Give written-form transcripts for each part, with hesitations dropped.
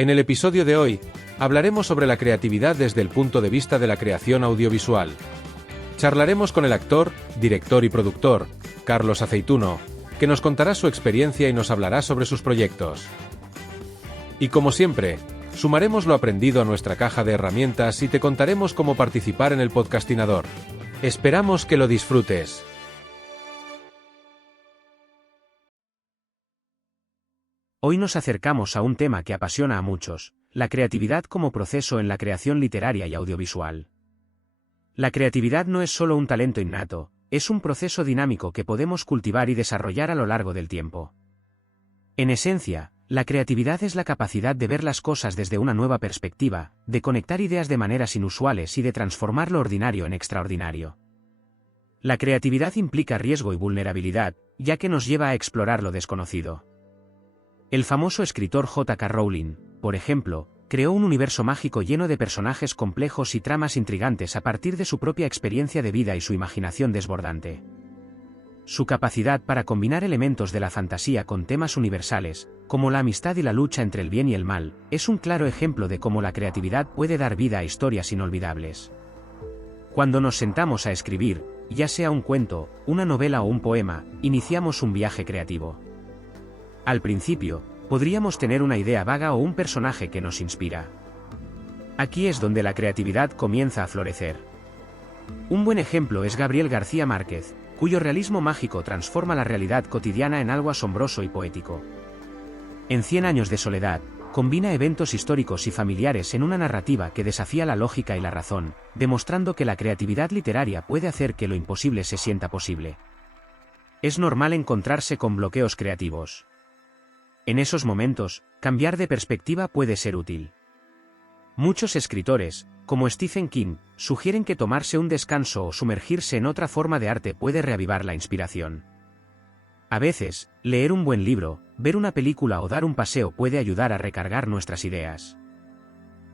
En el episodio de hoy, hablaremos sobre la creatividad desde el punto de vista de la creación audiovisual. Charlaremos con el actor, director y productor, Carlos Aceituno, que nos contará su experiencia y nos hablará sobre sus proyectos. Y como siempre, sumaremos lo aprendido a nuestra caja de herramientas y te contaremos cómo participar en el podcastinador. Esperamos que lo disfrutes. Hoy nos acercamos a un tema que apasiona a muchos, la creatividad como proceso en la creación literaria y audiovisual. La creatividad no es solo un talento innato, es un proceso dinámico que podemos cultivar y desarrollar a lo largo del tiempo. En esencia, la creatividad es la capacidad de ver las cosas desde una nueva perspectiva, de conectar ideas de maneras inusuales y de transformar lo ordinario en extraordinario. La creatividad implica riesgo y vulnerabilidad, ya que nos lleva a explorar lo desconocido. El famoso escritor J.K. Rowling, por ejemplo, creó un universo mágico lleno de personajes complejos y tramas intrigantes a partir de su propia experiencia de vida y su imaginación desbordante. Su capacidad para combinar elementos de la fantasía con temas universales, como la amistad y la lucha entre el bien y el mal, es un claro ejemplo de cómo la creatividad puede dar vida a historias inolvidables. Cuando nos sentamos a escribir, ya sea un cuento, una novela o un poema, iniciamos un viaje creativo. Al principio, podríamos tener una idea vaga o un personaje que nos inspira. Aquí es donde la creatividad comienza a florecer. Un buen ejemplo es Gabriel García Márquez, cuyo realismo mágico transforma la realidad cotidiana en algo asombroso y poético. En 100 años de soledad, combina eventos históricos y familiares en una narrativa que desafía la lógica y la razón, demostrando que la creatividad literaria puede hacer que lo imposible se sienta posible. Es normal encontrarse con bloqueos creativos. En esos momentos, cambiar de perspectiva puede ser útil. Muchos escritores, como Stephen King, sugieren que tomarse un descanso o sumergirse en otra forma de arte puede reavivar la inspiración. A veces, leer un buen libro, ver una película o dar un paseo puede ayudar a recargar nuestras ideas.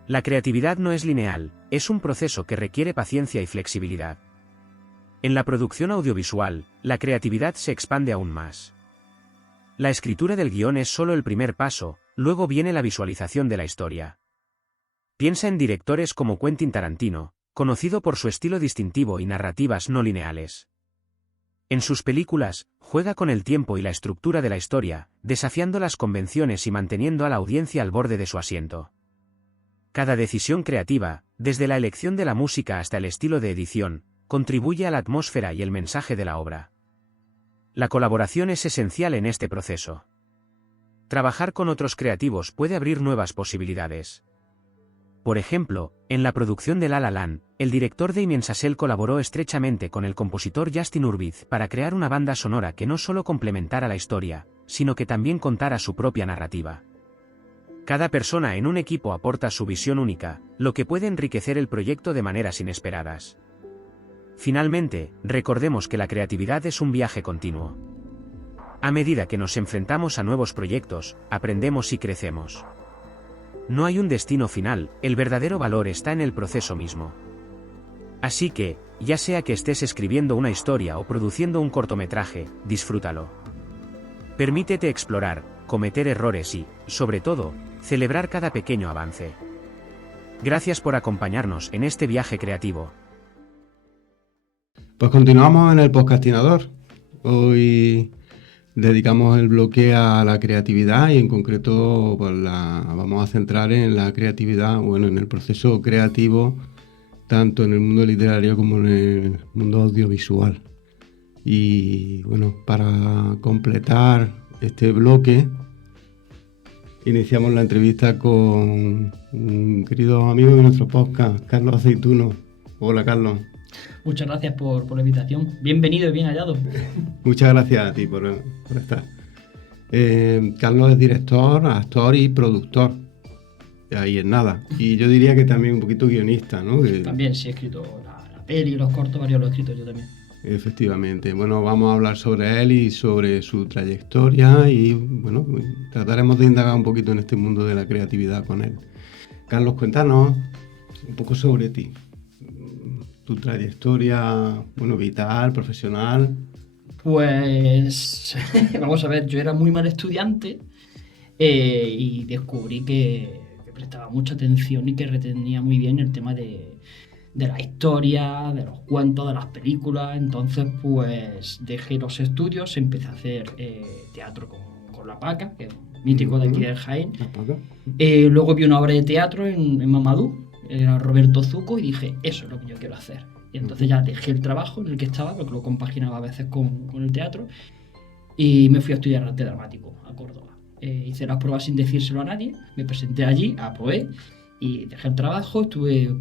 La creatividad no es lineal, es un proceso que requiere paciencia y flexibilidad. En la producción audiovisual, la creatividad se expande aún más. La escritura del guión es solo el primer paso, luego viene la visualización de la historia. Piensa en directores como Quentin Tarantino, conocido por su estilo distintivo y narrativas no lineales. En sus películas, juega con el tiempo y la estructura de la historia, desafiando las convenciones y manteniendo a la audiencia al borde de su asiento. Cada decisión creativa, desde la elección de la música hasta el estilo de edición, contribuye a la atmósfera y el mensaje de la obra. La colaboración es esencial en este proceso. Trabajar con otros creativos puede abrir nuevas posibilidades. Por ejemplo, en la producción de La La Land, el director Damien Chazelle colaboró estrechamente con el compositor Justin Hurwitz para crear una banda sonora que no solo complementara la historia, sino que también contara su propia narrativa. Cada persona en un equipo aporta su visión única, lo que puede enriquecer el proyecto de maneras inesperadas. Finalmente, recordemos que la creatividad es un viaje continuo. A medida que nos enfrentamos a nuevos proyectos, aprendemos y crecemos. No hay un destino final, el verdadero valor está en el proceso mismo. Así que, ya sea que estés escribiendo una historia o produciendo un cortometraje, disfrútalo. Permítete explorar, cometer errores y, sobre todo, celebrar cada pequeño avance. Gracias por acompañarnos en este viaje creativo. Pues continuamos en el podcastinador. Hoy dedicamos el bloque a la creatividad y en concreto pues vamos a centrar en la creatividad, en el proceso creativo, tanto en el mundo literario como en el mundo audiovisual. Y para completar este bloque, iniciamos la entrevista con un querido amigo de nuestro podcast, Carlos Aceituno. Hola, Carlos. Muchas gracias por la invitación. Bienvenido y bien hallado. Muchas gracias a ti por estar. Carlos es director, actor y productor. Ahí es nada. Y yo diría que también un poquito guionista, ¿no? También sí he escrito la peli, los cortos, varios los he escrito yo también. Efectivamente. Bueno, vamos a hablar sobre él y sobre su trayectoria y, trataremos de indagar un poquito en este mundo de la creatividad con él. Carlos, cuéntanos un poco sobre ti. Tu trayectoria, vital, profesional. Pues, vamos a ver, yo era muy mal estudiante y descubrí que prestaba mucha atención y que retenía muy bien el tema de la historia, de los cuentos, de las películas. Entonces, pues dejé los estudios, empecé a hacer teatro con La Paca, que es un mítico de aquí de Jaén. Luego vi una obra de teatro en Mamadou, era Roberto Zuco, y dije, eso es lo que yo quiero hacer. Y entonces ya dejé el trabajo en el que estaba, porque lo compaginaba a veces con el teatro, y me fui a estudiar arte dramático a Córdoba. Hice las pruebas sin decírselo a nadie, me presenté allí, aprobé, y dejé el trabajo. Estuve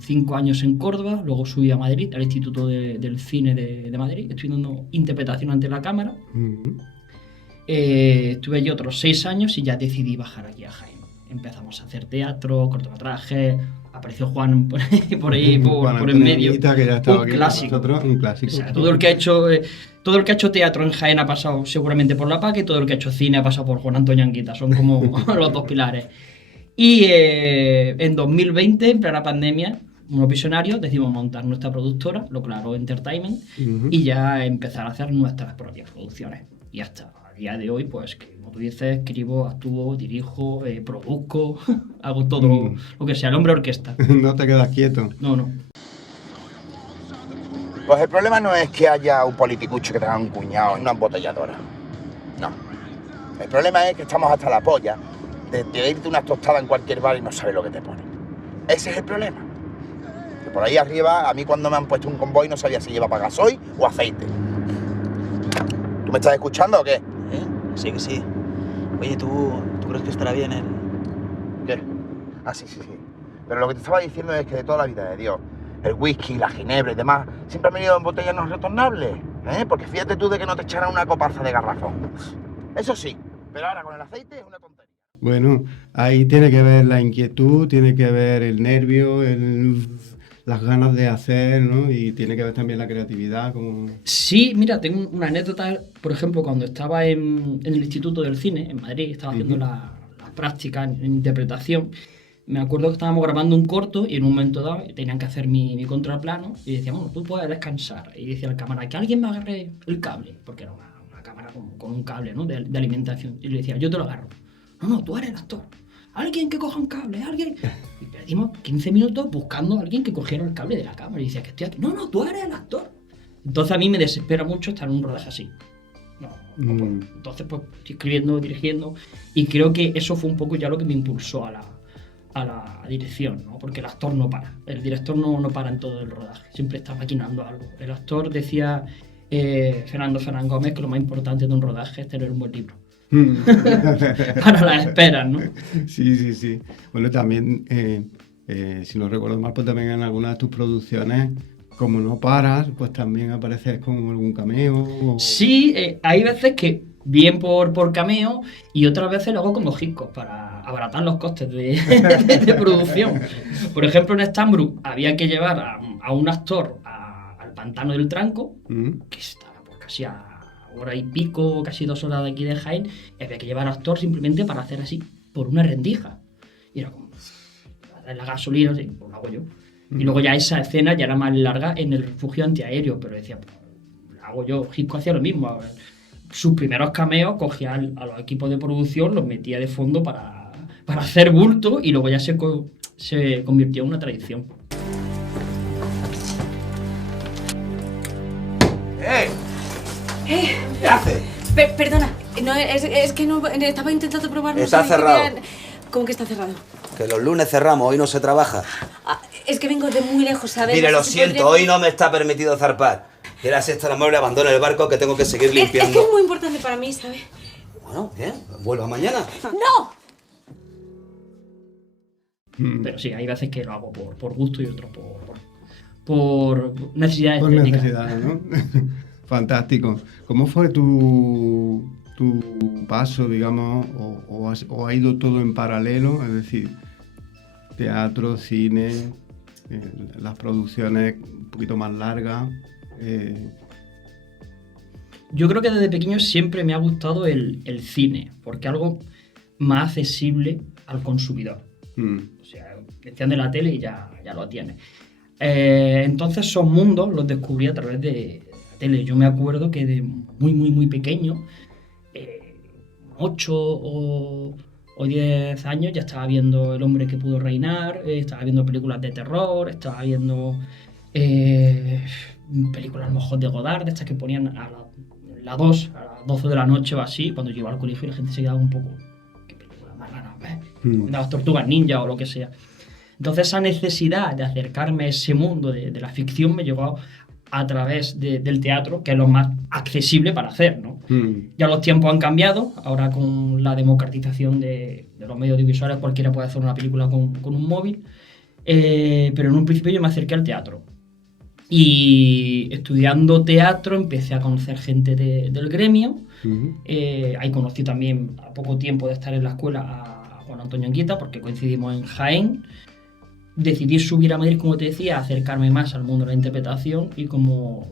5 años en Córdoba, luego subí a Madrid, al Instituto del Cine de Madrid, estudiando interpretación ante la cámara. Estuve allí otros 6 años y ya decidí bajar aquí a Jaén. Empezamos a hacer teatro, cortometrajes, apareció Juan por ahí, por en medio. Que ya estaba un aquí clásico. con nosotros, un clásico. O sea, todo el que ha hecho teatro en Jaén ha pasado seguramente por La Paca, y todo el que ha hecho cine ha pasado por Juan Antonio Anguita. Son como los dos pilares. Y en 2020, en plena pandemia, unos visionarios decidimos montar nuestra productora, Lo Claro Entertainment, y ya empezar a hacer nuestras propias producciones. Y hasta a día de hoy, pues, que, como tú dices, escribo, actúo, dirijo, produzco, hago todo lo que sea, el hombre orquesta. No te quedas quieto. No. Pues el problema no es que haya un politicucho que tenga un cuñado en una embotelladora. No. El problema es que estamos hasta la polla de irte unas tostadas en cualquier bar y no sabes lo que te ponen. Ese es el problema. Que por ahí arriba, a mí cuando me han puesto un convoy no sabía si lleva para gasoil o aceite. ¿Tú me estás escuchando o qué? Sí que sí. Oye, ¿tú crees que estará bien el...? ¿Qué? Ah, sí. Pero lo que te estaba diciendo es que de toda la vida de Dios, el whisky, la ginebra y demás, siempre han venido en botellas no retornables, ¿eh? Porque fíjate tú de que no te echaran una coparza de garrafón. Eso sí, pero ahora con el aceite es una tontería. Bueno, ahí tiene que ver la inquietud, tiene que ver el nervio, las ganas de hacer, ¿no? Y tiene que ver también la creatividad. Como... Sí, mira, tengo una anécdota, por ejemplo, cuando estaba en el Instituto del Cine, en Madrid, estaba haciendo las prácticas en interpretación. Me acuerdo que estábamos grabando un corto y en un momento dado tenían que hacer mi contraplano y decía, bueno, tú puedes descansar. Y decía la cámara, que alguien me agarre el cable, porque era una cámara con un cable, ¿no? de alimentación. Y le decía, yo te lo agarro. No, tú eres el actor. Alguien que coja un cable, alguien. Y perdimos 15 minutos buscando a alguien que cogiera el cable de la cámara. Y decía, que estoy aquí. No, tú eres el actor. Entonces a mí me desespera mucho estar en un rodaje así. No puedo. Entonces, pues, estoy escribiendo, dirigiendo. Y creo que eso fue un poco ya lo que me impulsó a la dirección, ¿no? Porque el actor no para. El director no para en todo el rodaje. Siempre está maquinando algo. El actor decía, Fernando Fernández Gómez, que lo más importante de un rodaje es tener un buen libro. Para las esperas, ¿no? Sí. Bueno, también, si no recuerdo mal, pues también en algunas de tus producciones, como no paras, pues también apareces con algún cameo. Sí, hay veces que bien por cameo y otras veces lo hago como Hitchcock para abaratar los costes de producción. Por ejemplo, en Stambru había que llevar a un actor al pantano del Tranco, que estaba pues casi a hora y pico, casi 2 horas de aquí de Jaén, y había que llevar al actor simplemente para hacer así, por una rendija. Y era como, la gasolina, así, pues lo hago yo. Y luego ya esa escena ya era más larga en el refugio antiaéreo, pero decía, pues, lo hago yo. Hitchcock hacía lo mismo. A ver, sus primeros cameos cogía a los equipos de producción, los metía de fondo para hacer bulto, y luego ya se convirtió en una tradición. ¿Qué haces? Perdona, no, es que no, estaba intentando probar... Está cerrado. ¿Cómo que está cerrado? Que los lunes cerramos, hoy no se trabaja. Es que vengo de muy lejos, ¿sabes? Mire, No lo sé si siento, podría- hoy no me está permitido zarpar. Y la sexta la muerte abandona el barco que tengo que seguir Es limpiando. que es muy importante para mí, ¿sabes? Bueno, bien, vuelva mañana. ¡No! Pero sí, hay veces que lo hago por gusto y otros por necesidades Por técnicas. necesidad, ¿no? Fantástico. ¿Cómo fue tu paso, digamos, o ha ido todo en paralelo? Es decir, teatro, cine, las producciones un poquito más largas. Yo creo que desde pequeño siempre me ha gustado el cine, porque es algo más accesible al consumidor. O sea, enciende la tele y ya lo tiene. Entonces esos mundos los descubrí a través de la tele. Yo me acuerdo que de muy pequeño, 8 o o 10 años ya estaba viendo El hombre que pudo reinar, estaba viendo películas de terror, estaba viendo películas a lo mejor de Godard, de estas que ponían a las 12 de la noche o así, cuando yo iba al colegio y la gente se quedaba un poco, ¿qué película más rara ves? Las tortugas ninja o lo que sea. Entonces esa necesidad de acercarme a ese mundo de la ficción me llegó a través del teatro, que es lo más accesible para hacer, ¿no? Ya los tiempos han cambiado, ahora con la democratización de los medios audiovisuales cualquiera puede hacer una película con un móvil, pero en un principio yo me acerqué al teatro. Y estudiando teatro empecé a conocer gente del gremio. Ahí conocí también, a poco tiempo de estar en la escuela, a Juan Antonio Anguita, porque coincidimos en Jaén. Decidí subir a Madrid, como te decía, acercarme más al mundo de la interpretación, y como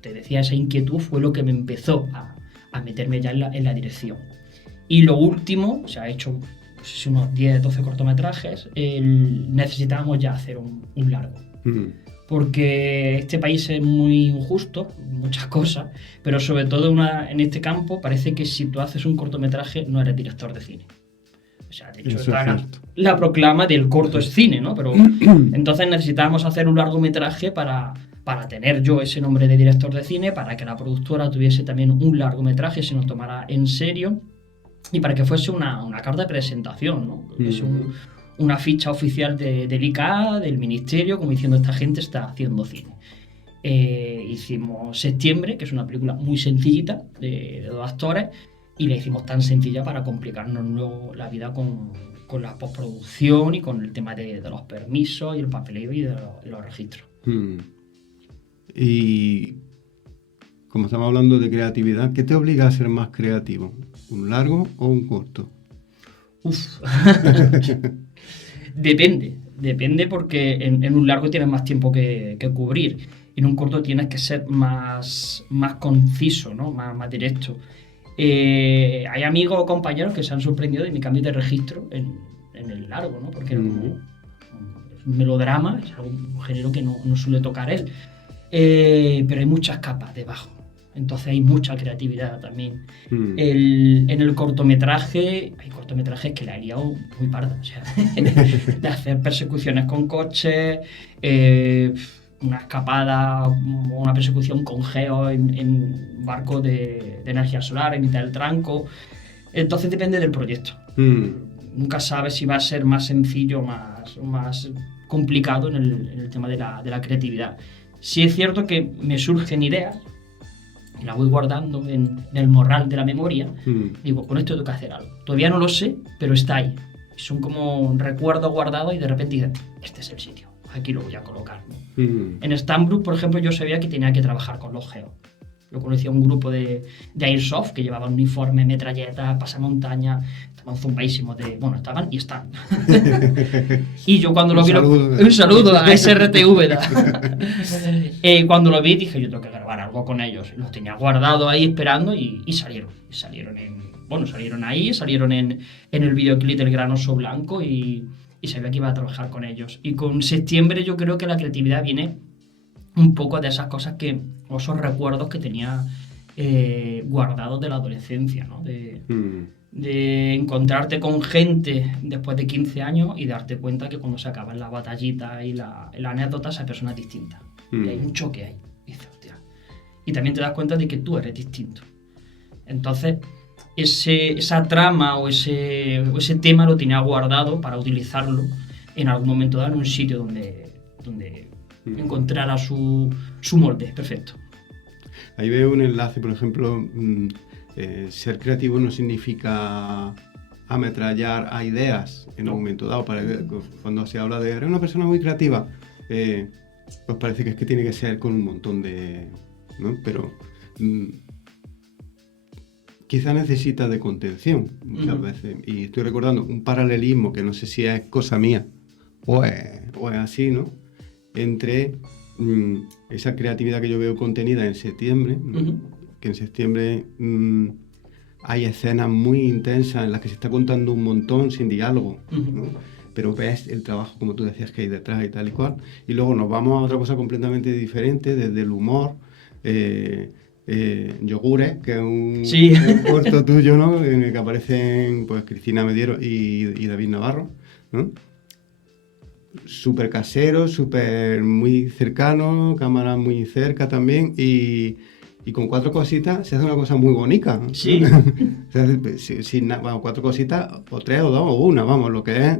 te decía, esa inquietud fue lo que me empezó a meterme ya en la dirección. Y lo último, o sea, he hecho no sé si unos 10, 12 cortometrajes, necesitábamos ya hacer un largo. Porque este país es muy injusto, muchas cosas, pero sobre todo en este campo parece que si tú haces un cortometraje no eres director de cine. O sea, de hecho, la proclama del corto es cine, ¿no? Pero entonces necesitábamos hacer un largometraje para tener yo ese nombre de director de cine, para que la productora tuviese también un largometraje, se nos tomara en serio, y para que fuese una carta de presentación, ¿no? Es una ficha oficial del ICA, del ministerio, como diciendo esta gente está haciendo cine. Hicimos Septiembre, que es una película muy sencillita, de 2 actores, y la hicimos tan sencilla para complicarnos luego la vida con la postproducción y con el tema de los permisos y el papeleo y de los registros. Y como estamos hablando de creatividad, ¿qué te obliga a ser más creativo? ¿Un largo o un corto? Depende porque en un largo tienes más tiempo que cubrir. En un corto tienes que ser más conciso, ¿no? más directo. Hay amigos o compañeros que se han sorprendido de mi cambio de registro en el largo, ¿no? Porque es un melodrama, es un género que no suele tocar él. Pero hay muchas capas debajo. Entonces hay mucha creatividad también. En el cortometraje, hay cortometrajes que la he liado muy parda. O sea, de hacer persecuciones con coches, una escapada, una persecución con geos en barco de energía solar en mitad del tranco. Entonces depende del proyecto. Nunca sabes si va a ser más sencillo o más complicado en el tema de la creatividad. Sí es cierto que me surgen ideas y las voy guardando en el morral de la memoria. Digo, con esto tengo que hacer algo. Todavía no lo sé, pero está ahí. Son como recuerdos guardados y de repente dices, este es el sitio, aquí lo voy a colocar, ¿no? En Stambrook, por ejemplo, yo sabía que tenía que trabajar con los geos. Yo conocía un grupo de Airsoft que llevaban uniforme, metralletas, pasamontaña, estaban zumbadísimos estaban y están. Y yo cuando lo vi... Un saludo a SRTV. Cuando lo vi dije, yo tengo que grabar algo con ellos. Los tenía guardados ahí esperando y salieron. Salieron en el videoclip del Gran Oso Blanco y sabía que iba a trabajar con ellos. Y con Septiembre yo creo que la creatividad viene un poco de esas cosas o esos recuerdos que tenía guardados de la adolescencia, ¿no? De encontrarte con gente después de 15 años y darte cuenta que cuando se acaban las batallitas y la anécdota, esa persona es distinta. Y hay un choque ahí. Y dices, hostia. Y también te das cuenta de que tú eres distinto. Entonces, esa trama o ese tema lo tenía guardado para utilizarlo en algún momento dado en un sitio donde encontrara su molde perfecto. Ahí veo un enlace, por ejemplo, ser creativo no significa ametrallar a ideas en un momento dado. Cuando se habla de eres una persona muy creativa, pues parece que tiene que ser con un montón de... ¿no? Pero quizá necesita de contención muchas veces. Y estoy recordando un paralelismo que no sé si es cosa mía o es así, ¿no? Entre esa creatividad que yo veo contenida en Septiembre, ¿no? Que en Septiembre hay escenas muy intensas en las que se está contando un montón sin diálogo, ¿no? Pero ves el trabajo, como tú decías, que hay detrás y tal y cual. Y luego nos vamos a otra cosa completamente diferente, desde el humor, Yogures, que es Sí. un corto tuyo, ¿no? En el que aparecen pues Cristina Mediero y David Navarro, ¿no? Súper casero, súper muy cercano, cámara muy cerca también y con 4 cositas se hace una cosa muy bonita, ¿no? Sí. Se hace, bueno, 4 cositas, o 3 o 2 o 1, vamos, lo que es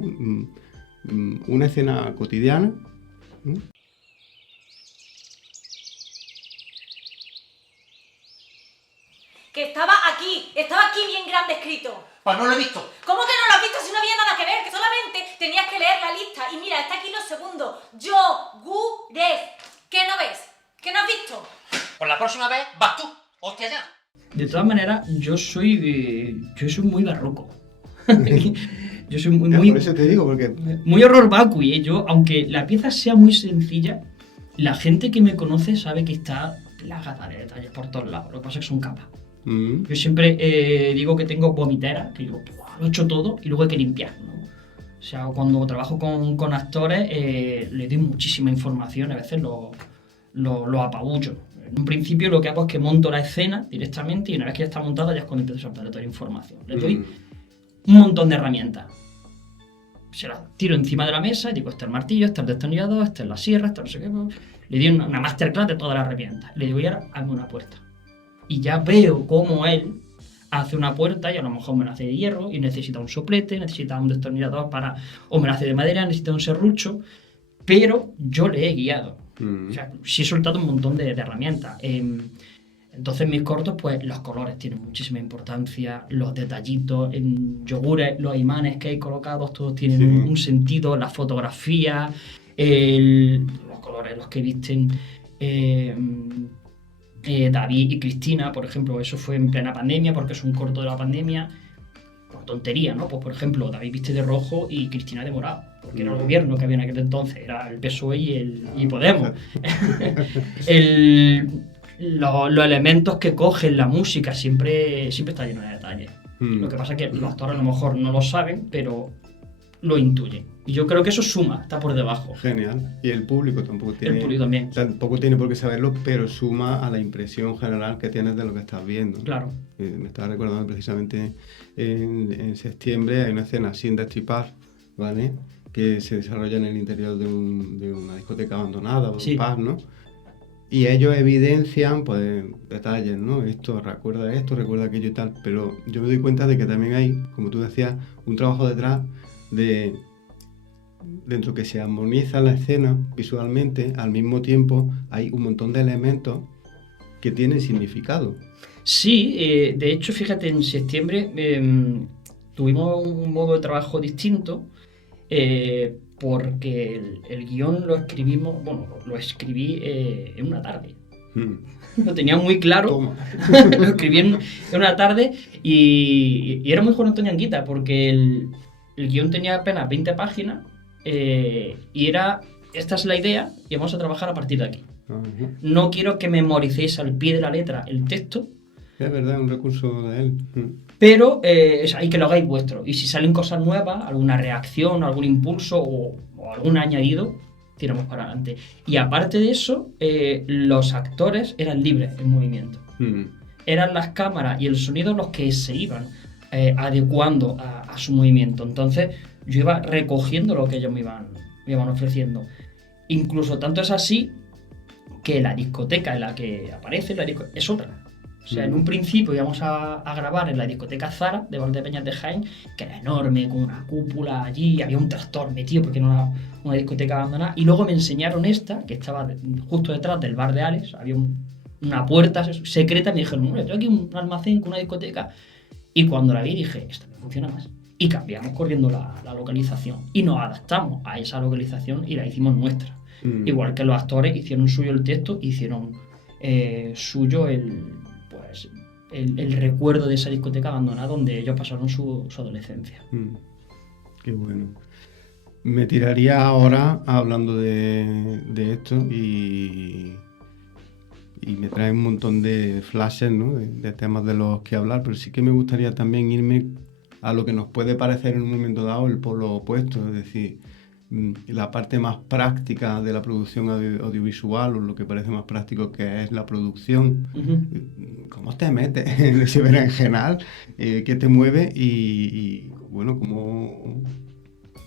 una escena cotidiana, ¿no? Que estaba aquí bien grande escrito. Pues no lo he visto. ¿Cómo que no lo has visto si no había nada que ver? Que solamente tenías que leer la lista. Y mira, está aquí los segundos. Yogures. ¿Qué no ves? ¿Qué no has visto? Pues la próxima vez vas tú. Hostia ya. De todas maneras, yo soy muy barroco. Yo soy Ya, por eso te digo, porque muy horror vacui, ¿eh? Yo, aunque la pieza sea muy sencilla, la gente que me conoce sabe que está plagada de detalles por todos lados. Lo que pasa es que son capas. Yo siempre digo que tengo vomitera, que digo, lo he hecho todo y luego hay que limpiar, ¿no? O sea, cuando trabajo con actores, les doy muchísima información, a veces lo apabullo. En un principio lo que hago es que monto la escena directamente y una vez que ya está montada ya es cuando empiezo a soltar toda la información. Le doy un montón de herramientas. Se las tiro encima de la mesa y digo, este es el martillo, este es el destornillador, este es la sierra, este no sé qué. Le doy una masterclass de todas las herramientas. Le digo, y ahora hazme una puerta. Y ya veo cómo él hace una puerta y a lo mejor me la hace de hierro y necesita un soplete, necesita un destornillador o me la hace de madera, necesita un serrucho, pero yo le he guiado. O sea, sí he soltado un montón de herramientas. Entonces mis cortos, pues los colores tienen muchísima importancia, los detallitos, en yogures, los imanes que hay colocados, todos tienen un sentido, la fotografía, los colores, los que visten David y Cristina, por ejemplo, eso fue en plena pandemia, porque es un corto de la pandemia, por tontería, ¿no? Pues por ejemplo, David viste de rojo y Cristina de morado, porque era el gobierno que había en aquel entonces, era el PSOE y Podemos. Los elementos que cogen la música siempre está lleno de detalles. Lo que pasa es que los actores a lo mejor no lo saben, pero lo intuyen. Y yo creo que eso suma, está por debajo. Genial. Y el público tampoco tiene... El público también. Tampoco tiene por qué saberlo, pero suma a la impresión general que tienes de lo que estás viendo. Claro. Me estaba recordando precisamente en septiembre hay una escena sin destripar, ¿vale? Que se desarrolla en el interior de una discoteca abandonada o un pub, ¿no? Y ellos evidencian, pues, detalles, ¿no? Esto, recuerda aquello y tal. Pero yo me doy cuenta de que también hay, como tú decías, un trabajo detrás dentro que se armoniza la escena visualmente, al mismo tiempo hay un montón de elementos que tienen significado. Sí, de hecho, fíjate, en septiembre tuvimos un modo de trabajo distinto porque el guión lo escribí en una tarde. Lo tenía muy claro. Lo escribí en una tarde y era muy Juan Antonio Anguita porque el guión tenía apenas 20 páginas y esta es la idea y vamos a trabajar a partir de aquí. No quiero que memoricéis al pie de la letra el texto. Es verdad, un recurso de él. Pero hay que lo hagáis vuestro. Y si salen cosas nuevas, alguna reacción, algún impulso o algún añadido, tiramos para adelante. Y aparte de eso, los actores eran libres en movimiento. Eran las cámaras y el sonido los que se iban adecuando a su movimiento. Entonces yo iba recogiendo lo que ellos me iban ofreciendo. Incluso tanto es así que la discoteca en la que aparece es otra. O sea, en un principio íbamos a grabar en la discoteca Zara de Valdepeñas de Jaén, que era enorme, con una cúpula allí, había un tractor metido porque era una discoteca abandonada. Y luego me enseñaron esta, que estaba justo detrás del bar de Alex, había una puerta secreta, y me dijeron, mira, tengo aquí un almacén con una discoteca. Y cuando la vi dije, esto no funciona más. Y cambiamos corriendo la localización. Y nos adaptamos a esa localización y la hicimos nuestra. Igual que los actores hicieron suyo el texto, hicieron suyo el recuerdo de esa discoteca abandonada donde ellos pasaron su adolescencia. Qué bueno. Me tiraría ahora hablando de esto y me trae un montón de flashes, ¿no? de temas de los que hablar, pero sí que me gustaría también irme a lo que nos puede parecer en un momento dado el polo opuesto, es decir, la parte más práctica de la producción audiovisual, o lo que parece más práctico que es la producción. ¿Cómo te metes en ese berenjenal? ¿Qué te mueve? Y bueno,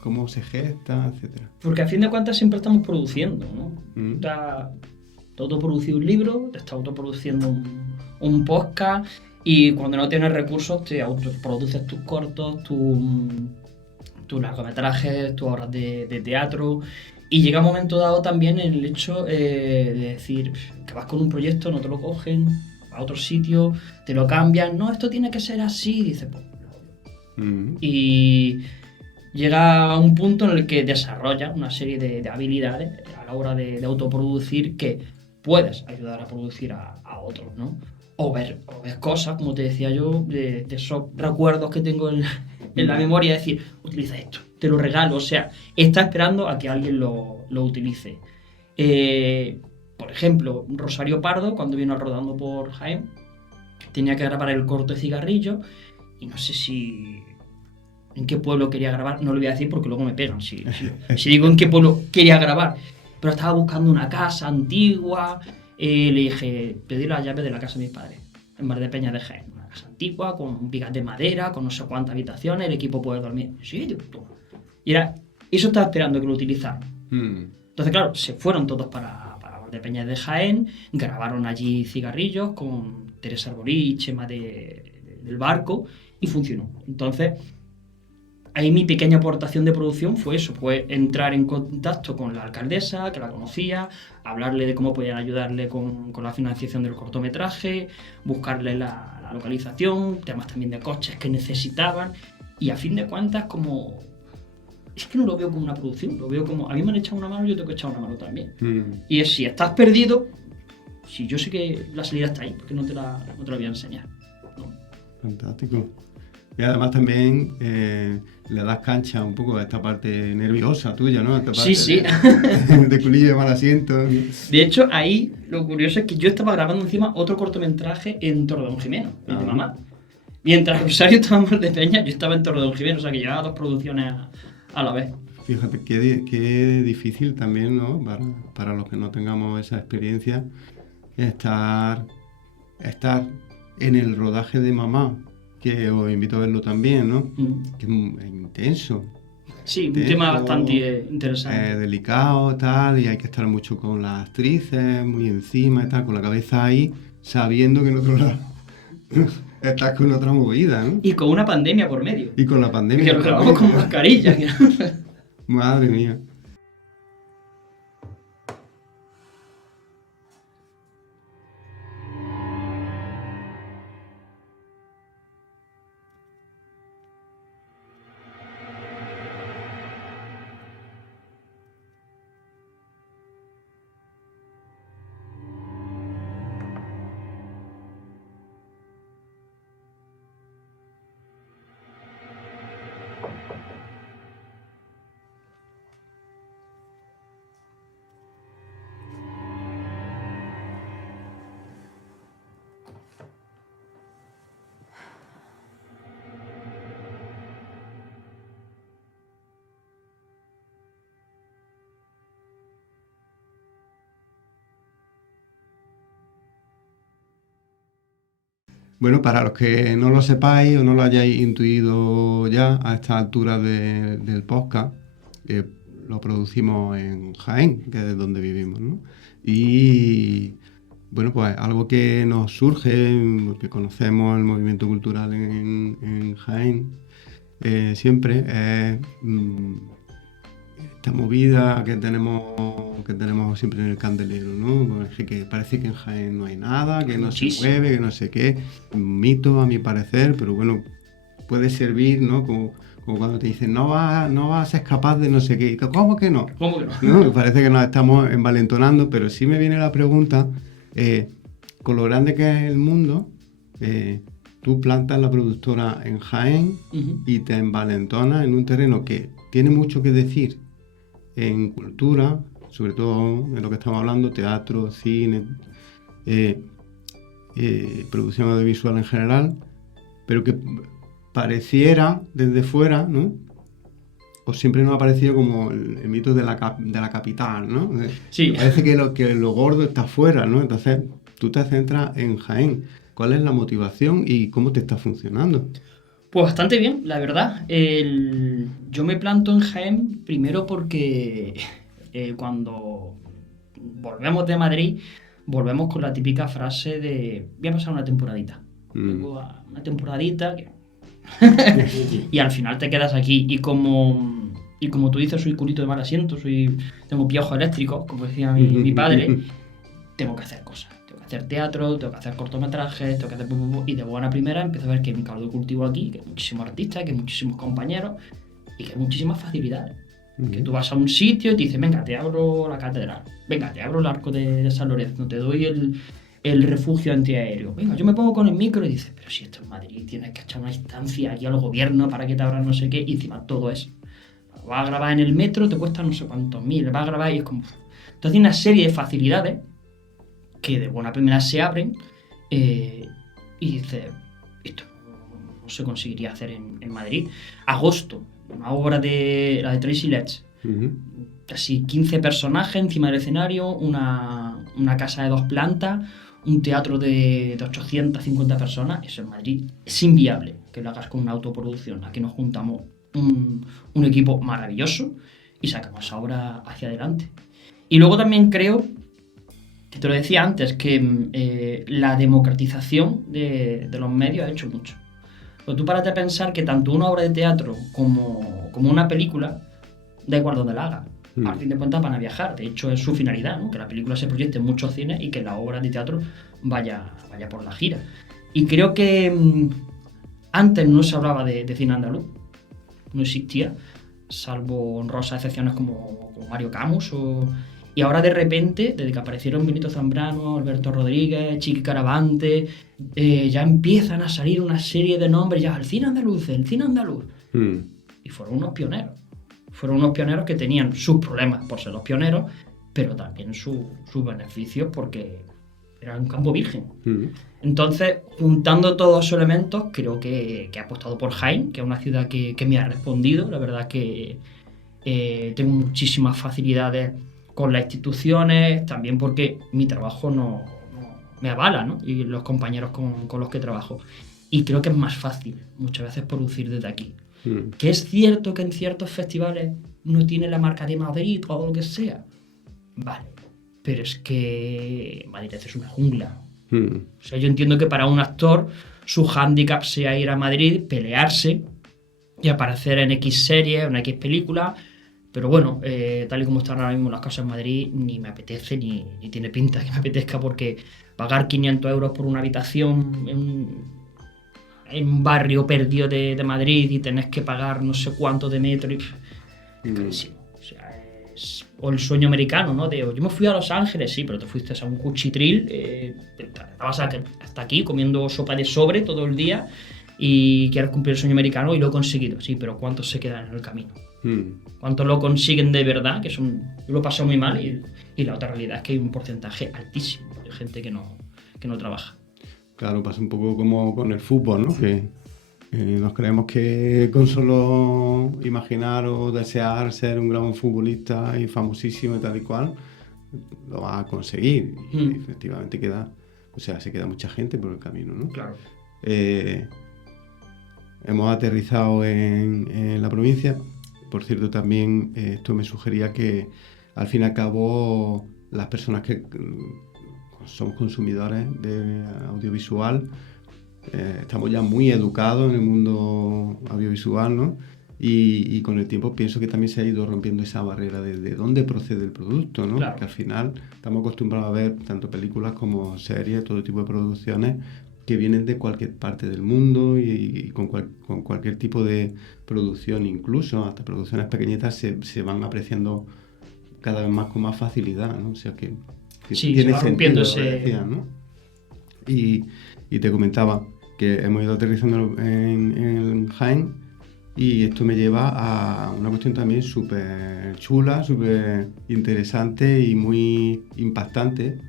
cómo se gesta, etcétera. Porque a fin de cuentas siempre estamos produciendo, ¿no? Te has autoproducido un libro, te estás autoproduciendo un podcast, y cuando no tienes recursos te autoproduces tus cortos, tus largometrajes, tus obras de teatro. Y llega un momento dado también en el hecho de decir que vas con un proyecto, no te lo cogen, a otro sitio, te lo cambian, no, esto tiene que ser así, dices, pues... Y llega a un punto en el que desarrollas una serie de habilidades a la hora de autoproducir, que puedes ayudar a producir a otros, ¿no? O ver cosas, como te decía yo, de esos recuerdos que tengo en la memoria, decir, utiliza esto, te lo regalo, o sea, está esperando a que alguien lo utilice. Por ejemplo, Rosario Pardo, cuando vino rodando por Jaén, tenía que grabar el corto de Cigarrillo, y no sé en qué pueblo quería grabar, no lo voy a decir porque luego me pegan si digo en qué pueblo quería grabar, pero estaba buscando una casa antigua. Le dije, pedí las llaves de la casa de mis padres, en Valdepeñas de Jaén, una casa antigua, con vigas de madera, con no sé cuántas habitaciones, el equipo puede dormir. Sí, digo, toma. Y eso estaba esperando que lo utilizaran. Entonces, claro, se fueron todos para Valdepeñas de Jaén, grabaron allí Cigarrillos con Teresa Arborí y Chema del Barco, y funcionó. Entonces, ahí mi pequeña aportación de producción fue eso, fue entrar en contacto con la alcaldesa, que la conocía, hablarle de cómo podían ayudarle con la financiación del cortometraje, buscarle la localización, temas también de coches que necesitaban, y a fin de cuentas como... Es que no lo veo como una producción, lo veo como... A mí me han echado una mano, yo tengo que echar una mano también. Y es, si estás perdido, si yo sé que la salida está ahí, porque no te la voy a enseñar, ¿no? Fantástico. Y además también le das cancha un poco a esta parte nerviosa tuya, ¿no? Esta parte Sí. de culillo de mal asiento. De hecho, ahí lo curioso es que yo estaba grabando encima otro cortometraje en Torredonjimeno, el de mamá. Mientras Rosario estaba en Valdepeñas, yo estaba en Torredonjimeno, o sea que llevaba 2 producciones a la vez. Fíjate, qué difícil también, ¿no? Para los que no tengamos esa experiencia, estar en el rodaje de mamá, que os invito a verlo también, ¿no? Que es intenso. Sí, un tema bastante interesante. Delicado, tal, y hay que estar mucho con las actrices, muy encima y tal, con la cabeza ahí, sabiendo que en otro lado estás con otra movida, ¿no? Y con una pandemia por medio. Y con la pandemia. Que lo grabamos con mascarilla. Madre mía. Bueno, para los que no lo sepáis o no lo hayáis intuido ya a esta altura del podcast, lo producimos en Jaén, que es donde vivimos, ¿no? Y bueno, pues algo que nos surge, porque conocemos el movimiento cultural en Jaén, siempre es esta movida que tenemos siempre en el candelero, ¿no? Que parece que en Jaén no hay nada, que no se mueve, que no sé qué. Un mito, a mi parecer, pero bueno, puede servir, ¿no? Como cuando te dicen, no vas a ser capaz de no sé qué. ¿Cómo que no? ¿Cómo que no? ¿No? Parece que nos estamos envalentonando, pero sí me viene la pregunta, con lo grande que es el mundo, tú plantas la productora en Jaén y te envalentonas en un terreno que tiene mucho que decir en cultura, sobre todo de lo que estamos hablando, teatro, cine, producción audiovisual en general, pero que pareciera desde fuera, ¿no? o siempre nos ha parecido como el mito de la capital, ¿no? Sí. Parece que lo gordo está afuera, ¿no? Entonces, tú te centras en Jaén. ¿Cuál es la motivación y cómo te está funcionando? Pues bastante bien, la verdad. Yo me planto en Jaén primero porque cuando volvemos de Madrid, volvemos con la típica frase de voy a pasar una temporadita. Vengo a una temporadita y al final te quedas aquí. Y como tú dices, soy culito de mal asiento, tengo piojos eléctricos, como decía mi padre, tengo que hacer cosas. Tengo que hacer teatro, tengo que hacer cortometrajes, tengo que hacer... Y de buena primera empiezo a ver que hay un caldo de cultivo aquí, que hay muchísimos artistas, que hay muchísimos compañeros y que hay muchísimas facilidades. Que tú vas a un sitio y te dicen, venga, te abro la catedral, venga, te abro el arco de San Lorenzo, te doy el refugio antiaéreo, venga, yo me pongo con el micro y dices, pero si esto es Madrid, tienes que echar una instancia aquí al gobierno para que te abran no sé qué, y encima todo eso. Vas a grabar en el metro, te cuesta no sé cuántos mil, vas a grabar y es como... Entonces hay una serie de facilidades que de buena primera se abren y dices, esto no se conseguiría hacer en Madrid. Agosto, una obra de la de Tracy Letts, casi 15 personajes encima del escenario, una casa de 2 plantas, un teatro de 850 personas. Eso en Madrid es inviable que lo hagas con una autoproducción. Aquí nos juntamos un equipo maravilloso y sacamos esa obra hacia adelante. Y luego también creo, que te lo decía antes, que la democratización de los medios ha hecho mucho. Pero tú párate a pensar que tanto una obra de teatro como una película, da igual donde la haga. Al fin de cuentas van a viajar. De hecho, es su finalidad, ¿no? Que la película se proyecte en muchos cines y que la obra de teatro vaya por la gira. Y creo que antes no se hablaba de cine andaluz. No existía, salvo honrosas excepciones como Mario Camus. Y ahora de repente, desde que aparecieron Benito Zambrano, Alberto Rodríguez, Chiqui Caravante, ya empiezan a salir una serie de nombres, ya el cine andaluz. Y fueron unos pioneros. Fueron unos pioneros que tenían sus problemas por ser los pioneros, pero también sus beneficios porque era un campo virgen. Entonces, juntando todos esos elementos, creo que he apostado por Jaén, que es una ciudad que me ha respondido. La verdad que tengo muchísimas facilidades con las instituciones, también porque mi trabajo no me avala, ¿no? Y los compañeros con los que trabajo. Y creo que es más fácil muchas veces producir desde aquí. Que es cierto que en ciertos festivales no tiene la marca de Madrid o algo lo que sea. Vale, pero es que Madrid es una jungla. O sea, yo entiendo que para un actor su hándicap sea ir a Madrid, pelearse y aparecer en X serie, en X película. Pero bueno, tal y como están ahora mismo las cosas en Madrid, ni me apetece ni tiene pinta que me apetezca, porque pagar 500 euros por una habitación en un barrio perdido de Madrid y tenés que pagar no sé cuánto de metro es carísimo. O sea, o el sueño americano, ¿no? Yo me fui a Los Ángeles, sí, pero te fuiste a un cuchitril, estabas hasta aquí comiendo sopa de sobre todo el día y quieres cumplir el sueño americano y lo he conseguido, sí, pero ¿cuántos se quedan en el camino? ¿Cuántos lo consiguen de verdad? Yo lo paso muy mal y la otra realidad es que hay un porcentaje altísimo de gente que no trabaja. Claro, pasa un poco como con el fútbol, ¿no? Que nos creemos que con solo imaginar o desear ser un gran futbolista y famosísimo y tal y cual, lo vas a conseguir. Y efectivamente se queda mucha gente por el camino, ¿no? Claro. Hemos aterrizado en la provincia. Por cierto, también esto me sugería que, al fin y al cabo, las personas que somos consumidores de audiovisual, estamos ya muy educados en el mundo audiovisual, ¿no? Y con el tiempo pienso que también se ha ido rompiendo esa barrera de dónde procede el producto, ¿no? Claro. Porque al final estamos acostumbrados a ver tanto películas como series, todo tipo de producciones que vienen de cualquier parte del mundo y con cualquier tipo de producción, incluso hasta producciones pequeñitas se van apreciando cada vez más con más facilidad, ¿no? O sea que Sí, tiene se va rompiendo sentido lo que decías, ¿no? Y te comentaba que hemos ido aterrizando en Jaén y esto me lleva a una cuestión también súper chula, súper interesante y muy impactante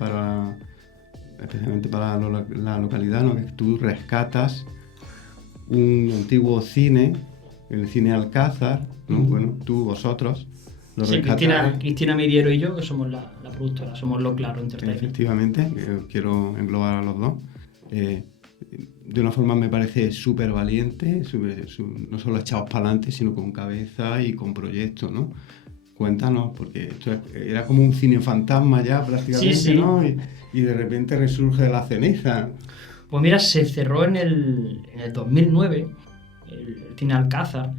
especialmente para la localidad, ¿no? Que tú rescatas un antiguo cine el cine Alcázar, ¿no? Bueno, vosotros, lo Sí, rescatáis. Cristina Mediero y yo, que somos la productora, somos Lo Claro Entertainment. Efectivamente, quiero englobar a los dos. De una forma me parece súper valiente, no solo echados para adelante, sino con cabeza y con proyectos, ¿no? Cuéntanos, porque era como un cine fantasma ya prácticamente, Sí. ¿no? Y de repente resurge de la ceniza. Pues mira, se cerró en el 2009 el cine Alcázar,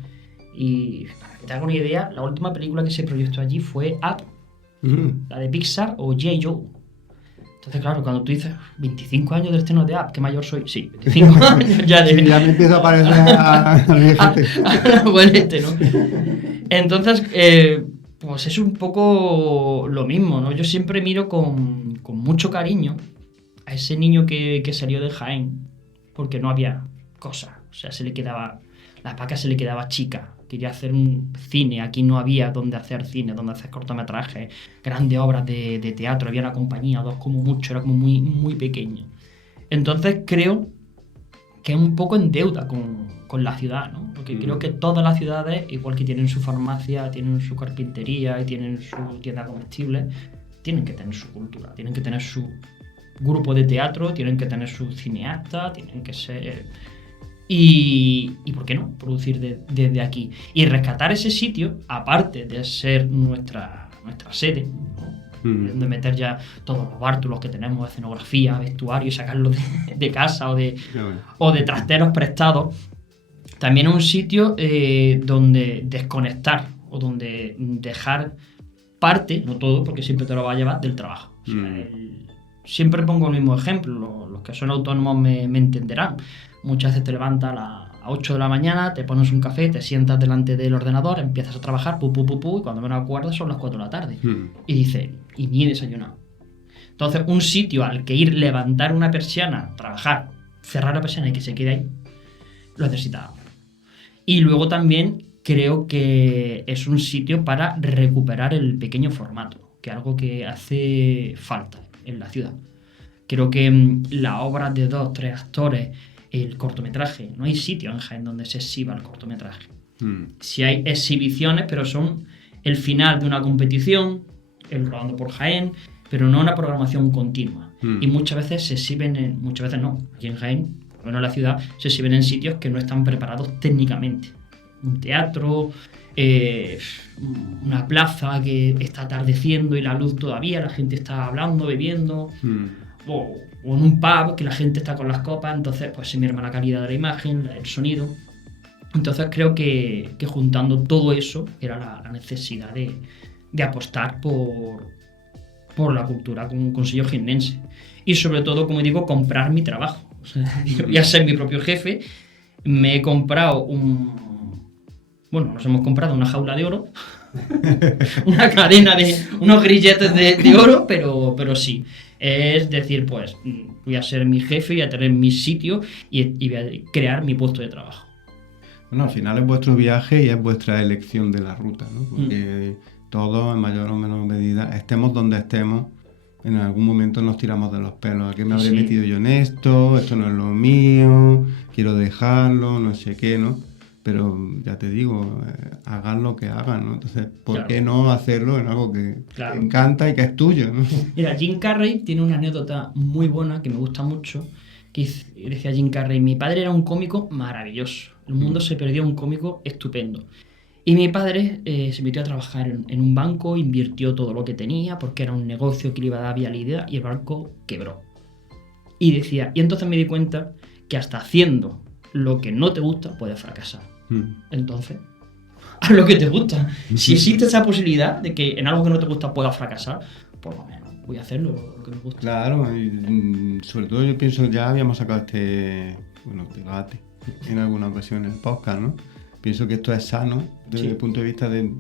y para que te haga una idea, la última película que se proyectó allí fue Up, la de Pixar, o G.I. Joe. Entonces, claro, cuando tú dices 25 años del estreno de Up, ¿qué mayor soy? Sí, 25 años ya de... Sí, ya me empieza a parecer al viejete. Abuelete, ¿no? Entonces, pues es un poco lo mismo, ¿no? Yo siempre miro con mucho cariño a ese niño que salió de Jaén, porque no había cosa. O sea, la paca se le quedaba chica. Quería hacer un cine, aquí no había donde hacer cine, donde hacer cortometrajes, grandes obras de teatro, había una compañía, dos como mucho, era como muy, muy pequeño. Entonces creo que es un poco en deuda con la ciudad, ¿no? Porque creo que todas las ciudades, igual que tienen su farmacia, tienen su carpintería y tienen su tienda comestible, tienen que tener su cultura, tienen que tener su grupo de teatro, tienen que tener su cineasta, tienen que ser... Y ¿por qué no? Producir desde aquí. Y rescatar ese sitio, aparte de ser nuestra sede, ¿no? De meter ya todos los bártulos que tenemos, escenografía, vestuario, y sacarlos de casa o de trasteros prestados, también es un sitio donde desconectar o donde dejar parte, no todo, porque siempre te lo va a llevar, del trabajo. O sea, siempre pongo el mismo ejemplo, los que son autónomos me entenderán. Muchas veces te levantas a las 8 de la mañana, te pones un café, te sientas delante del ordenador, empiezas a trabajar, y cuando menos acuerdas son las 4 de la tarde. Y dices, y ni he desayunado. Entonces, un sitio al que ir, levantar una persiana, trabajar, cerrar la persiana y que se quede ahí, lo necesitaba. Y luego también creo que es un sitio para recuperar el pequeño formato, que es algo que hace falta en la ciudad. Creo que la obra de 2, 3 actores, el cortometraje, no hay sitio en Jaén donde se exhiba el cortometraje. Sí hay exhibiciones, pero son el final de una competición, el Rodando por Jaén, pero no una programación continua. Y muchas veces se exhiben muchas veces no, aquí en Jaén, por lo menos en la ciudad, se exhiben en sitios que no están preparados técnicamente. Un teatro, una plaza que está atardeciendo y la luz todavía, la gente está hablando, bebiendo, o en un pub que la gente está con las copas, entonces pues se merma la calidad de la imagen, el sonido. Entonces creo que juntando todo eso era la necesidad de apostar por la cultura con sello jiennense. Y sobre todo, como digo, comprar mi trabajo. O sea, yo voy a ser mi propio jefe. Me he comprado nos hemos comprado una jaula de oro, una cadena de unos grilletes de oro, pero sí. Es decir, pues voy a ser mi jefe, voy a tener mi sitio y voy a crear mi puesto de trabajo. Bueno, al final es vuestro viaje y es vuestra elección de la ruta, ¿no? Porque todos, en mayor o menor medida, estemos donde estemos, en algún momento nos tiramos de los pelos. ¿A qué me habré metido yo en esto? Esto no es lo mío, quiero dejarlo, no sé qué, ¿no? Pero ya te digo, hagan lo que hagan, ¿no? Entonces, ¿por qué no hacerlo en algo que te encanta y que es tuyo, ¿no? Mira, Jim Carrey tiene una anécdota muy buena que me gusta mucho, que decía Jim Carrey: mi padre era un cómico maravilloso, el mundo se perdió un cómico estupendo. Y mi padre se metió a trabajar en un banco, invirtió todo lo que tenía, porque era un negocio que le iba a dar viabilidad, y el banco quebró. Y decía, y entonces me di cuenta que hasta haciendo lo que no te gusta, puedes fracasar. Entonces, haz lo que te gusta. Si existe esa posibilidad de que en algo que no te gusta puedas fracasar, por lo menos voy a hacerlo lo que me gusta. Claro, y sobre todo yo pienso, ya habíamos sacado este debate en alguna ocasión en el podcast, ¿no? Pienso que esto es sano desde el punto de vista de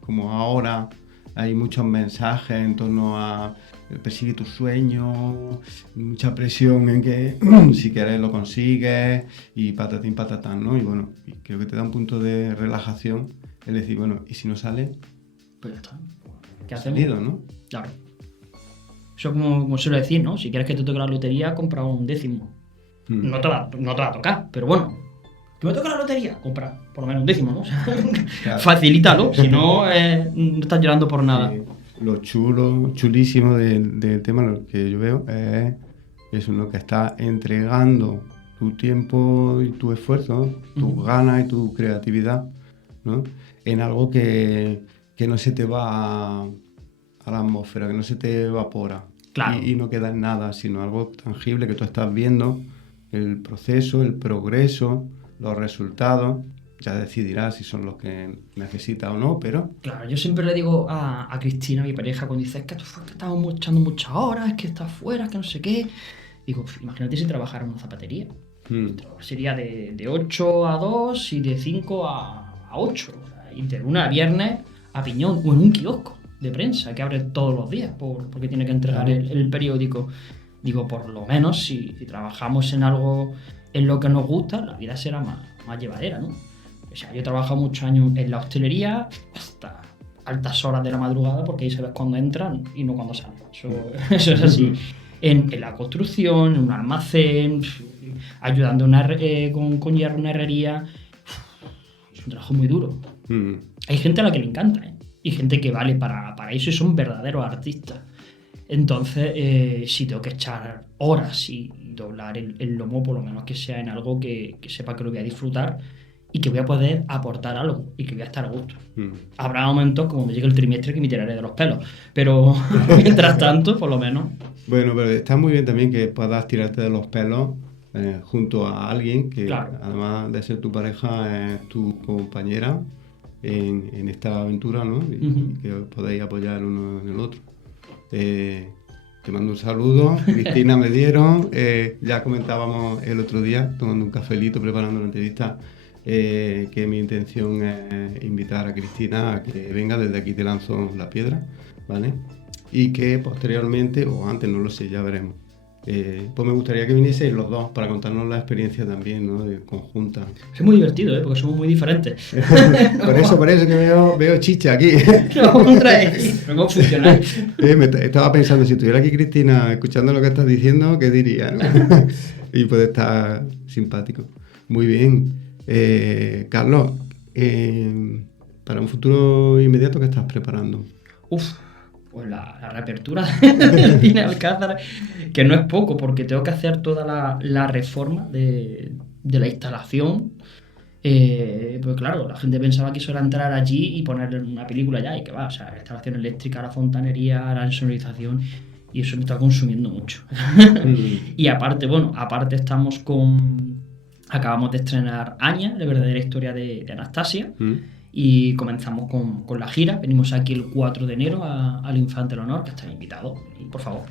como ahora hay muchos mensajes en torno a persigue tus sueños, mucha presión en que si quieres lo consigues y patatín patatán, ¿no? Y bueno, y creo que te da un punto de relajación el decir, bueno, ¿y si no sale? Pues ya está. ¿Qué hacemos? Salido, ¿no? Claro. Eso como suelo decir, ¿no? Si quieres que te toque la lotería, compra un décimo. No te va a tocar, pero bueno, ¿Que me toca la lotería? Compra por lo menos un décimo, ¿no? O sea, Claro. facilítalo, si no, no estás llorando por nada. Lo chulísimo del tema, lo que yo veo, es eso, ¿no? Que estás entregando tu tiempo y tu esfuerzo, tus ganas y tu creatividad, ¿no? En algo que no se te va a la atmósfera, que no se te evapora. Claro. Y no queda en nada, sino algo tangible que tú estás viendo, el proceso, el progreso, los resultados. Ya decidirás si son los que necesitas o no, pero... Claro, yo siempre le digo a Cristina, mi pareja, cuando dice, es que estamos echando muchas horas, es que estás fuera, es que no sé qué. Digo, imagínate si trabajara en una zapatería. Sería de 8 a 2 y de 5 a 8. O sea, y de lunes a viernes a piñón, o en un kiosco de prensa que abre todos los días porque tiene que entregar el periódico. Digo, por lo menos si trabajamos en algo en lo que nos gusta, la vida será más llevadera, ¿no? O sea, yo he trabajado muchos años en la hostelería hasta altas horas de la madrugada porque ahí sabes cuándo entran y no cuándo salen. Eso es así. En la construcción, en un almacén, ayudando con hierro en una herrería. Es un trabajo muy duro. Hay gente a la que le encanta, ¿eh? Y gente que vale para eso y son verdaderos artistas. Entonces, si tengo que echar horas y doblar el lomo, por lo menos que sea en algo que sepa que lo voy a disfrutar y que voy a poder aportar algo y que voy a estar a gusto. Habrá momentos como me llegue el trimestre que me tiraré de los pelos, pero mientras tanto, por lo menos... Bueno, pero está muy bien también que puedas tirarte de los pelos junto a alguien que, Claro. además de ser tu pareja, es tu compañera en esta aventura, ¿no? Y que os podéis apoyar uno en el otro. Te mando un saludo. Cristina me dieron. Ya comentábamos el otro día, tomando un cafelito, preparando la entrevista, que mi intención es invitar a Cristina a que venga. Desde aquí te lanzo la piedra, ¿vale? Y que posteriormente, o antes, no lo sé, ya veremos. Pues me gustaría que vinieseis los dos para contarnos la experiencia también, ¿no? De conjunta. Es muy divertido, porque somos muy diferentes. por eso que veo chicha aquí. No, no funcionar. Estaba pensando, si estuviera aquí Cristina escuchando lo que estás diciendo, ¿qué diría? ¿No? Y puede estar simpático. Muy bien. Carlos, para un futuro inmediato, ¿qué estás preparando? Pues la reapertura del cine Alcázar, que no es poco, porque tengo que hacer toda la reforma de la instalación. Pues claro, la gente pensaba que eso era entrar allí y poner una película ya, y que va, o sea, la instalación eléctrica, la fontanería, la insonorización, y eso me está consumiendo mucho. Y aparte acabamos de estrenar Aña, la verdadera historia de Anastasia. Y comenzamos con la gira. Venimos aquí el 4 de enero al Infante del Honor, que están invitados, por favor.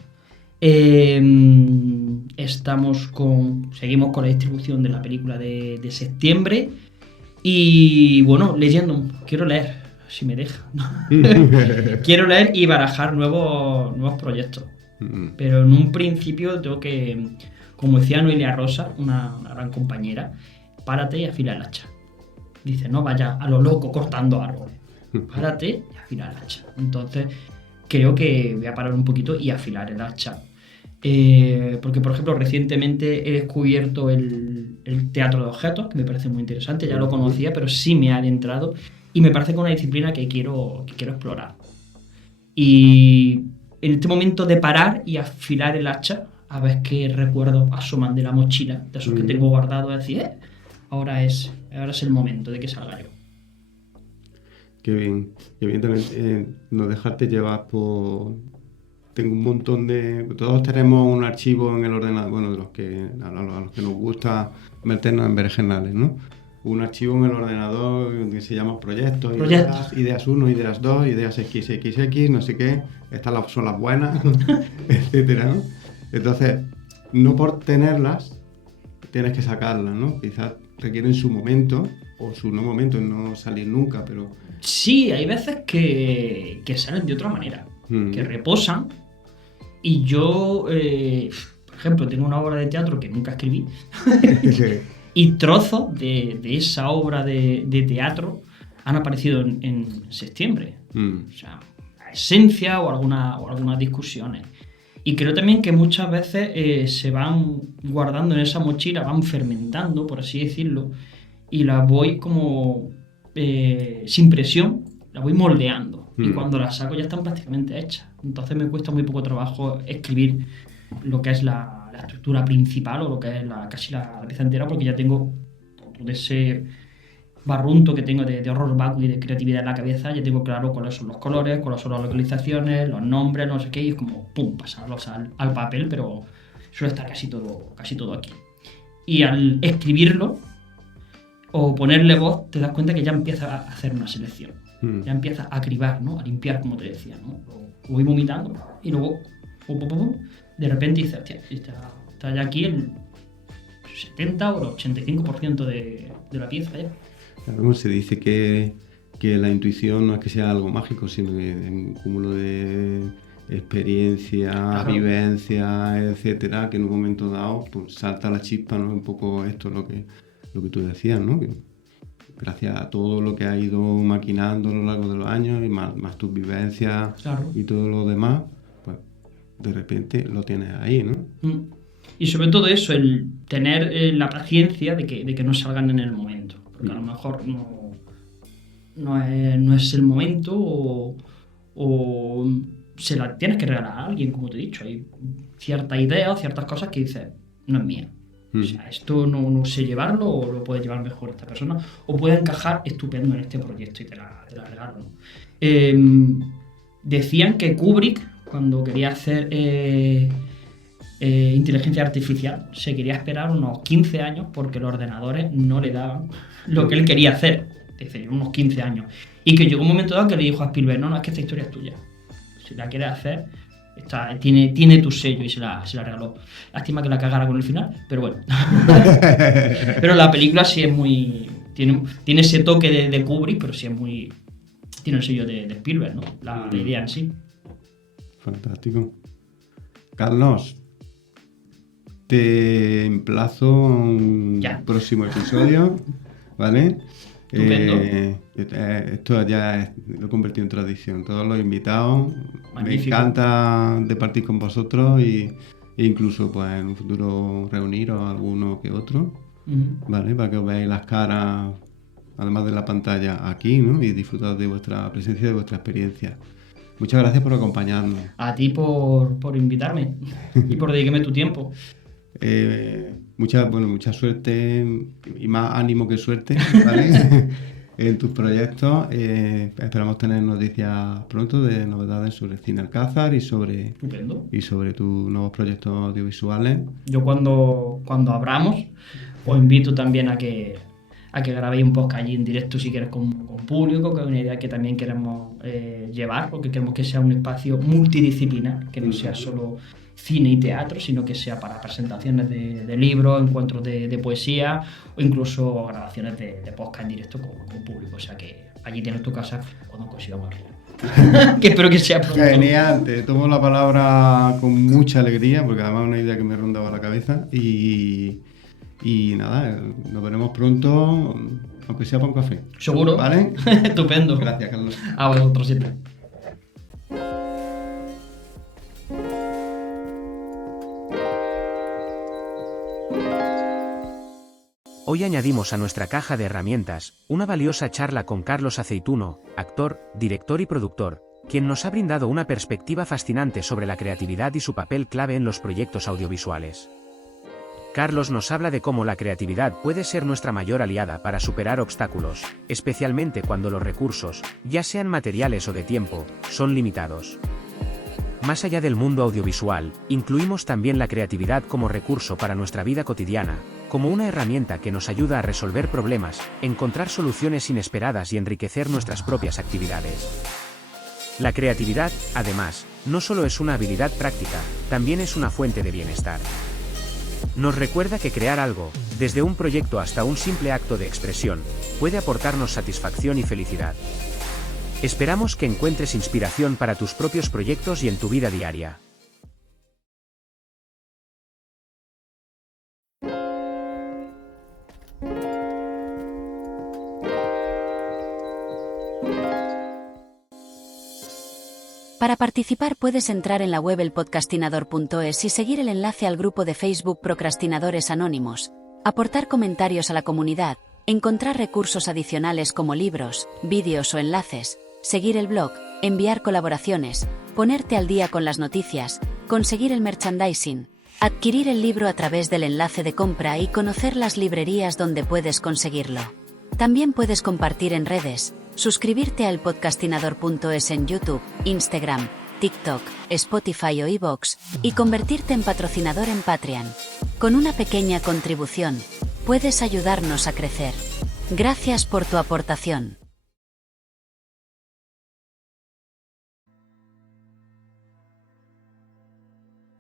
Seguimos con la distribución de la película de septiembre. Y bueno, leyendo, quiero leer, si me deja. Quiero leer y barajar nuevos proyectos. Pero en un principio tengo que, como decía Noelia Rosa, una gran compañera, párate y afila el hacha. Dice, no vaya a lo loco cortando árboles. Párate y afila el hacha. Entonces, creo que voy a parar un poquito y afilar el hacha. Porque, por ejemplo, recientemente he descubierto el teatro de objetos, que me parece muy interesante. Ya lo conocía, pero sí me ha adentrado. Y me parece que es una disciplina que quiero explorar. Y en este momento de parar y afilar el hacha, a ver qué recuerdos asoman de la mochila, de esos que tengo guardados, es decir, ahora es el momento de que salga yo. Qué bien. Y evidentemente no dejarte llevar por... Tengo un montón de... Todos tenemos un archivo en el ordenador, bueno, a los que nos gusta meternos en berenjenales, ¿no? Un archivo en el ordenador que se llama proyectos. Ideas 1, ideas 2, ideas XXX, no sé qué. Estas son las buenas, etcétera, ¿no? Entonces, no por tenerlas, tienes que sacarlas, ¿no? Quizás requieren su momento, o su no momento, no salir nunca, pero... Sí, hay veces que salen de otra manera, que reposan. Y yo, por ejemplo, tengo una obra de teatro que nunca escribí. Y trozos de esa obra de teatro han aparecido en septiembre. O sea, la esencia o algunas discusiones. Y creo también que muchas veces se van guardando en esa mochila, van fermentando, por así decirlo, y las voy como sin presión, las voy moldeando. Y cuando las saco ya están prácticamente hechas. Entonces me cuesta muy poco trabajo escribir lo que es la estructura principal o lo que es casi la pieza entera, porque ya tengo todo ese barrunto que tengo de horror vacuo y de creatividad en la cabeza. Ya tengo claro cuáles son los colores, cuáles son las localizaciones, los nombres, no sé qué, y es como pum, pasarlos al papel, pero suele estar casi todo aquí. Y al escribirlo o ponerle voz, te das cuenta que ya empieza a hacer una selección. Ya empieza a cribar, ¿no? A limpiar, como te decía, ¿no? Lo voy vomitando y luego de repente dices, hostia, está ya aquí el 70 o el 85% de la pieza ya. Claro, se dice que la intuición no es que sea algo mágico, sino que es un cúmulo de experiencia, Claro. vivencia, etcétera, que en un momento dado pues, salta la chispa, ¿no? Un poco esto lo que tú decías, ¿no? Que gracias a todo lo que has ido maquinando a lo largo de los años y más tus vivencias Claro. y todo lo demás, pues de repente lo tienes ahí, ¿no? Y sobre todo eso, el tener la paciencia de que no salgan en el momento. Porque a lo mejor no es el momento o se la tienes que regalar a alguien, como te he dicho. Hay ciertas ideas o ciertas cosas que dices, no es mía. O sea, esto no sé llevarlo o lo puede llevar mejor esta persona o puede encajar estupendo en este proyecto y te la regalo, ¿no? Decían que Kubrick, cuando quería hacer inteligencia artificial, se quería esperar unos 15 años porque los ordenadores no le daban lo que él quería hacer. Es decir, unos 15 años. Y que llegó un momento dado que le dijo a Spielberg, no, es que esta historia es tuya. Si la quieres hacer, tiene tu sello, y se la regaló. Lástima que la cagara con el final, pero bueno. Pero la película sí es muy... Tiene ese toque de Kubrick, pero sí es muy... Tiene el sello de Spielberg, ¿no? La idea en sí. Fantástico. Carlos, te emplazo a un próximo episodio, ¿vale? Estupendo. Esto ya lo he convertido en tradición. Todos los invitados, Magnífico. me encanta departir con vosotros e incluso pues en un futuro reuniros a alguno que otro, ¿vale? Para que os veáis las caras, además de la pantalla, aquí, ¿no? Y disfrutar de vuestra presencia y de vuestra experiencia. Muchas gracias por acompañarnos. A ti por invitarme y por dedicarme tu tiempo. Mucha suerte y más ánimo que suerte, ¿vale? En tus proyectos. Esperamos tener noticias pronto de novedades sobre Cine Alcázar y sobre tus nuevos proyectos audiovisuales. Yo cuando abramos os invito también a que grabéis un podcast allí en directo si quieres con público, que es una idea que también queremos llevar, porque queremos que sea un espacio multidisciplinar, que no sea solo cine y teatro, sino que sea para presentaciones de libros, encuentros de poesía o incluso grabaciones de podcast en directo con público. O sea que allí tienes tu casa cuando consigamos abrirla. Que espero que sea pronto. Genial, te tomo la palabra con mucha alegría, porque además es una idea que me rondaba la cabeza y nada, nos veremos pronto, aunque sea para un café. ¿Seguro? ¿Vale? Estupendo. Gracias, Carlos. A vosotros siempre. Hoy añadimos a nuestra caja de herramientas una valiosa charla con Carlos Aceituno, actor, director y productor, quien nos ha brindado una perspectiva fascinante sobre la creatividad y su papel clave en los proyectos audiovisuales. Carlos nos habla de cómo la creatividad puede ser nuestra mayor aliada para superar obstáculos, especialmente cuando los recursos, ya sean materiales o de tiempo, son limitados. Más allá del mundo audiovisual, incluimos también la creatividad como recurso para nuestra vida cotidiana, como una herramienta que nos ayuda a resolver problemas, encontrar soluciones inesperadas y enriquecer nuestras propias actividades. La creatividad, además, no solo es una habilidad práctica, también es una fuente de bienestar. Nos recuerda que crear algo, desde un proyecto hasta un simple acto de expresión, puede aportarnos satisfacción y felicidad. Esperamos que encuentres inspiración para tus propios proyectos y en tu vida diaria. Para participar puedes entrar en la web elpodcastinador.es y seguir el enlace al grupo de Facebook Procrastinadores Anónimos, aportar comentarios a la comunidad encontrar recursos adicionales como libros, vídeos o enlaces, seguir el blog, enviar colaboraciones, ponerte al día con las noticias, conseguir el merchandising, adquirir el libro a través del enlace de compra y conocer las librerías donde puedes conseguirlo. También puedes compartir en redes, suscribirte al podcastinador.es en YouTube, Instagram, TikTok, Spotify o iVoox y convertirte en patrocinador en Patreon. Con una pequeña contribución, puedes ayudarnos a crecer. Gracias por tu aportación.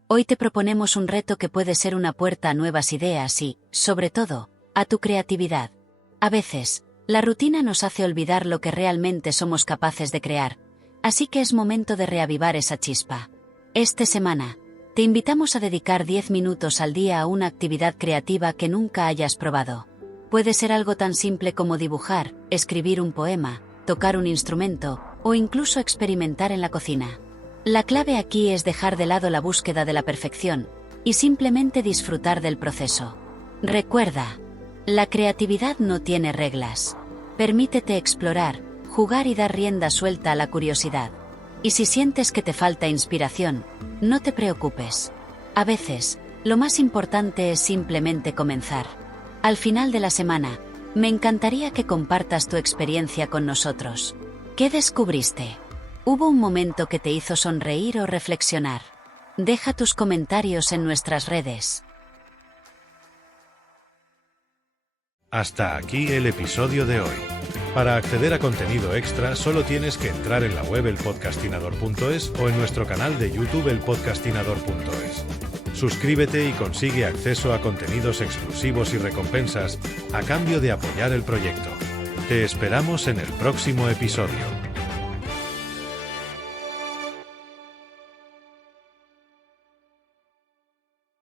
Hoy te proponemos un reto que puede ser una puerta a nuevas ideas y, sobre todo, a tu creatividad. A veces, la rutina nos hace olvidar lo que realmente somos capaces de crear, así que es momento de reavivar esa chispa. Esta semana, te invitamos a dedicar 10 minutos al día a una actividad creativa que nunca hayas probado. Puede ser algo tan simple como dibujar, escribir un poema, tocar un instrumento, o incluso experimentar en la cocina. La clave aquí es dejar de lado la búsqueda de la perfección, y simplemente disfrutar del proceso. Recuerda, la creatividad no tiene reglas. Permítete explorar, jugar y dar rienda suelta a la curiosidad. Y si sientes que te falta inspiración, no te preocupes. A veces, lo más importante es simplemente comenzar. Al final de la semana, me encantaría que compartas tu experiencia con nosotros. ¿Qué descubriste? ¿Hubo un momento que te hizo sonreír o reflexionar? Deja tus comentarios en nuestras redes. Hasta aquí el episodio de hoy. Para acceder a contenido extra solo tienes que entrar en la web elpodcastinador.es o en nuestro canal de YouTube elpodcastinador.es. Suscríbete y consigue acceso a contenidos exclusivos y recompensas a cambio de apoyar el proyecto. Te esperamos en el próximo episodio.